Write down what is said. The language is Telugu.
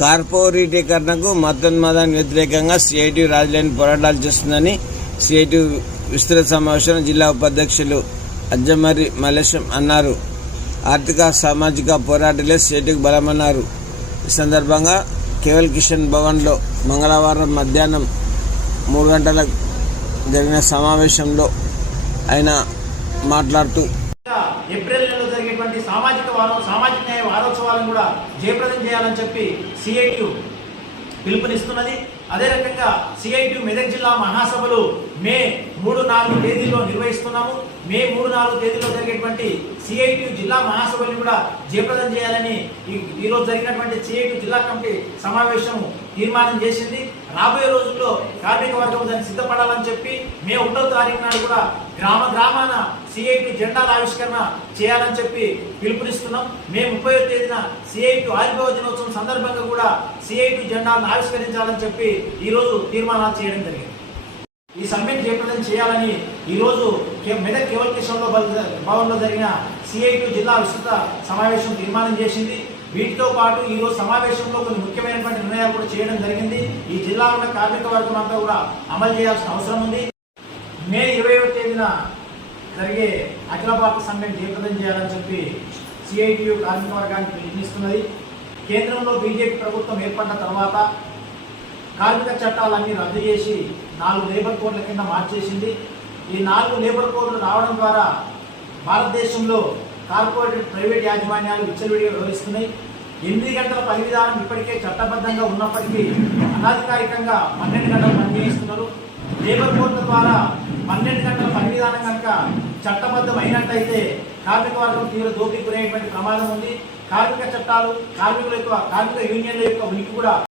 కార్పొరేటీకరణకు మతోన్మాదానికి వ్యతిరేకంగా సిఐటి రాజులేని పోరాటాలు చేస్తుందని సిఐటి విస్తృత సమావేశంలో జిల్లా ఉపాధ్యక్షులు అజ్జమరి మల్లేశం అన్నారు. ఆర్థిక సామాజిక పోరాటాలే సిఐటికి బలమన్నారు. ఈ సందర్భంగా కేవల్ కిషన్ భవన్లో మంగళవారం మధ్యాహ్నం 3 గంటలకు జరిగిన సమావేశంలో ఆయన మాట్లాడుతూ ఏప్రిల్ నెలలో జరిగేటువంటి సామాజిక న్యాయ వారోత్సవాలను కూడా జయప్రదం చేయాలని చెప్పి సిఐటి పిలుపునిస్తున్నది. అదే రకంగా సిఐటి మెదక్ జిల్లా మహాసభలు మే 3-4 తేదీల్లో నిర్వహిస్తున్నాము. మే 3-4 తేదీలో జరిగేటువంటి సిఐటి జిల్లా మహాసభలను కూడా జయప్రదం చేయాలని ఈరోజు జరిగినటువంటి సిఐటి జిల్లా కమిటీ సమావేశం తీర్మానం చేసింది. రాబోయే రోజుల్లో కార్మిక వర్గం దాన్ని సిద్ధపడాలని చెప్పి మే 1వ తారీఖు నాడు కూడా గ్రామాన సిఐటి జెండాల ఆవిష్కరణ చేయాలని చెప్పి పిలుపునిస్తున్నాం. మే 30వ తేదీన సిఐటి ఆవిర్భావ దినోత్సవం సందర్భంగా కూడా సిఐటి జెండాలను ఆవిష్కరించాలని చెప్పి ఈరోజు తీర్మానాలు చేయడం జరిగింది. ఈ సమ్మెను జయప్రదం చేయాలని ఈరోజు మెదక్ కేవల్ కిషన్ భవన్లో జరిగిన సిఐటి జిల్లా విస్తృత సమావేశం తీర్మానం చేసింది. వీటితో పాటు ఈరోజు సమావేశంలో కొన్ని ముఖ్యమైనటువంటి నిర్ణయాలు కూడా చేయడం జరిగింది. ఈ జిల్లాలో ఉన్న కార్మిక వర్గం అంతా కూడా అమలు చేయాల్సిన అవసరం ఉంది. మే 20వ తేదీన జరిగే అఖిల భారత సమ్మెను జయప్రదం చేయాలని చెప్పి సిఐటియు కార్మిక వర్గానికి పిలుపునిస్తున్నది. కేంద్రంలో బీజేపీ ప్రభుత్వం ఏర్పడిన తర్వాత కార్మిక చట్టాలన్నీ రద్దు చేసి 4 లేబర్ కోడ్ల కింద మార్చేసింది. ఈ 4 లేబర్ కోడ్లు రావడం ద్వారా భారతదేశంలో కార్పొరేట్ ప్రైవేట్ యాజమాన్యాలు విచ్చలవిడిగా వ్యవహరిస్తున్నాయి. 8 గంటల పని విధానం ఇప్పటికే చట్టబద్ధంగా ఉన్నప్పటికీ అనధికారికంగా 12 గంటలు పనిచేస్తున్నారు. లేబర్ కోడ్ల ద్వారా 12 గంటల పని విధానం కనుక చట్టబద్ధం అయినట్టయితే కార్మిక వర్గం తీవ్ర దోపిడీకి గురయ్యేటువంటి ప్రమాదం ఉంది. కార్మిక చట్టాలు కార్మిక యూనియన్ల యొక్క ఉనికి కూడా